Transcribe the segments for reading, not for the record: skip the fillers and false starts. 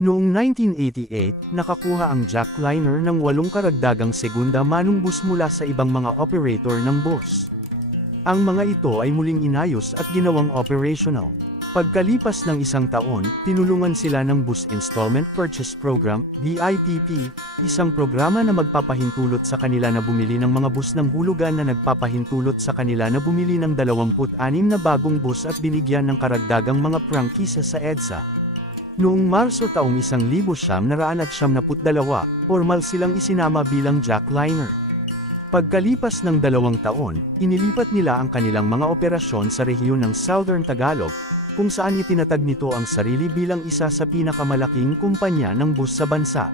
Noong 1988, nakakuha ang jackliner ng 8 karagdagang segunda manong bus mula sa ibang mga operator ng bus. Ang mga ito ay muling inayos at ginawang operational. Pagkalipas ng 1 taon, tinulungan sila ng Bus Installment Purchase Program, BIPP, isang programa na magpapahintulot sa kanila na bumili ng mga bus ng hulugan na nagpapahintulot sa kanila na bumili ng 26 na bagong bus at binigyan ng karagdagang mga prangkisa sa EDSA. Noong Marso taong 1972, formal silang isinama bilang jackliner. Pagkalipas ng 2 taon, inilipat nila ang kanilang mga operasyon sa rehiyon ng Southern Tagalog, kung saan itinatag nito ang sarili bilang isa sa pinakamalaking kumpanya ng bus sa bansa.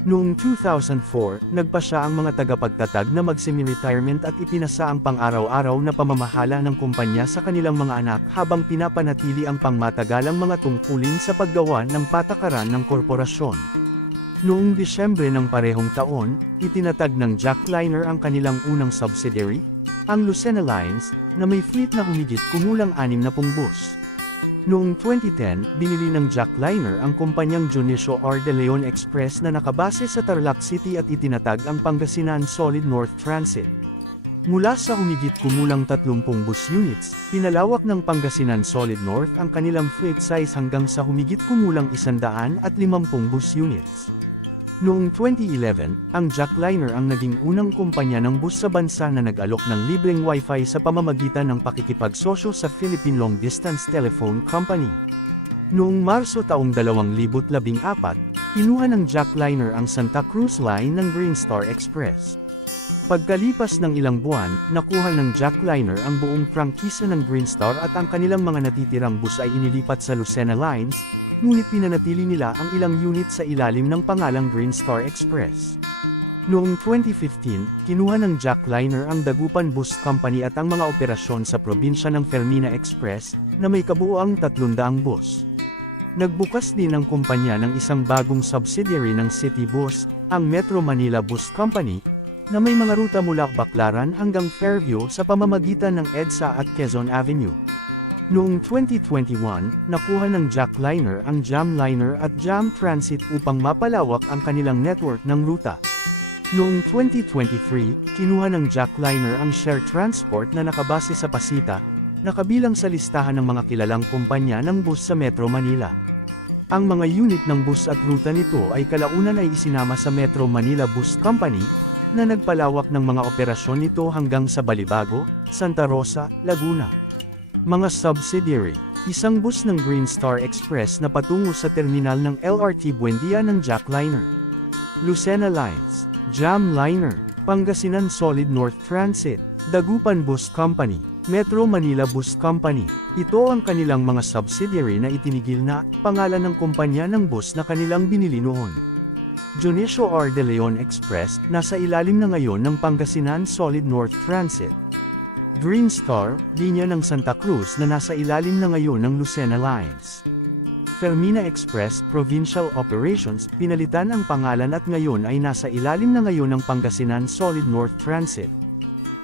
Noong 2004, nagpa siya ang mga tagapagtatag na mag-semi-retirement at ipinasa ang pang-araw-araw na pamamahala ng kumpanya sa kanilang mga anak habang pinapanatili ang pangmatagalang mga tungkulin sa paggawa ng patakaran ng korporasyon. Noong Disyembre ng parehong taon, itinatag ng jackliner ang kanilang unang subsidiary, ang Lucena Lines, na may fleet na humigit kumulang 60 bus. Noong 2010, binili ng jackliner ang kumpanyang Dionisio R. De Leon Express na nakabase sa Tarlac City at itinatag ang Pangasinan Solid North Transit. Mula sa humigit kumulang 30 bus units, pinalawak ng Pangasinan Solid North ang kanilang fleet size hanggang sa humigit kumulang 150 bus units. Noong 2011, ang jackliner ang naging unang kumpanya ng bus sa bansa na nag-alok ng libreng Wi-Fi sa pamamagitan ng pakikipagsosyo sa Philippine Long Distance Telephone Company. Noong Marso taong 2014, kinuha ng jackliner ang Santa Cruz Line ng Green Star Express. Pagkalipas ng ilang buwan, nakuha ng jackliner ang buong prangkisa ng Green Star at ang kanilang mga natitirang bus ay inilipat sa Lucena Lines, ngunit pinanatili nila ang ilang unit sa ilalim ng pangalang Green Star Express. Noong 2015, kinuha ng jackliner ang Dagupan Bus Company at ang mga operasyon sa probinsya ng Fermina Express, na may kabuuang 300 bus. Nagbukas din ang kumpanya ng isang bagong subsidiary ng City Bus, ang Metro Manila Bus Company, na may mga ruta mula Baclaran hanggang Fairview sa pamamagitan ng EDSA at Quezon Avenue. Noong 2021, nakuha ng jackliner ang Jamliner at Jam Transit upang mapalawak ang kanilang network ng ruta. Noong 2023, kinuha ng jackliner ang Share Transport na nakabase sa Pasita, na kabilang sa listahan ng mga kilalang kumpanya ng bus sa Metro Manila. Ang mga unit ng bus at ruta nito ay kalaunan ay isinama sa Metro Manila Bus Company, na nagpalawak ng mga operasyon nito hanggang sa Balibago, Santa Rosa, Laguna. Mga subsidiary, isang bus ng Green Star Express na patungo sa terminal ng LRT Buendia ng jackliner. Lucena Lines, Jamliner, Pangasinan Solid North Transit, Dagupan Bus Company, Metro Manila Bus Company. Ito ang kanilang mga subsidiary na itinigil na pangalan ng kumpanya ng bus na kanilang binili noon. Dionisio R. De Leon Express, nasa ilalim na ngayon ng Pangasinan Solid North Transit. Green Star, linya ng Santa Cruz na nasa ilalim na ngayon ng Lucena Lines. Fermina Express, Provincial Operations, pinalitan ang pangalan at ngayon ay nasa ilalim na ngayon ng Pangasinan Solid North Transit.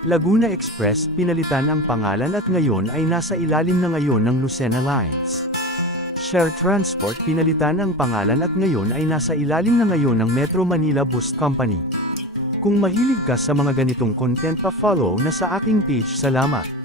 Laguna Express, pinalitan ang pangalan at ngayon ay nasa ilalim na ngayon ng Lucena Lines. Share Transport, pinalitan ang pangalan at ngayon ay nasa ilalim na ngayon ng Metro Manila Bus Company. Kung mahilig ka sa mga ganitong content, pa-follow na sa aking page. Salamat!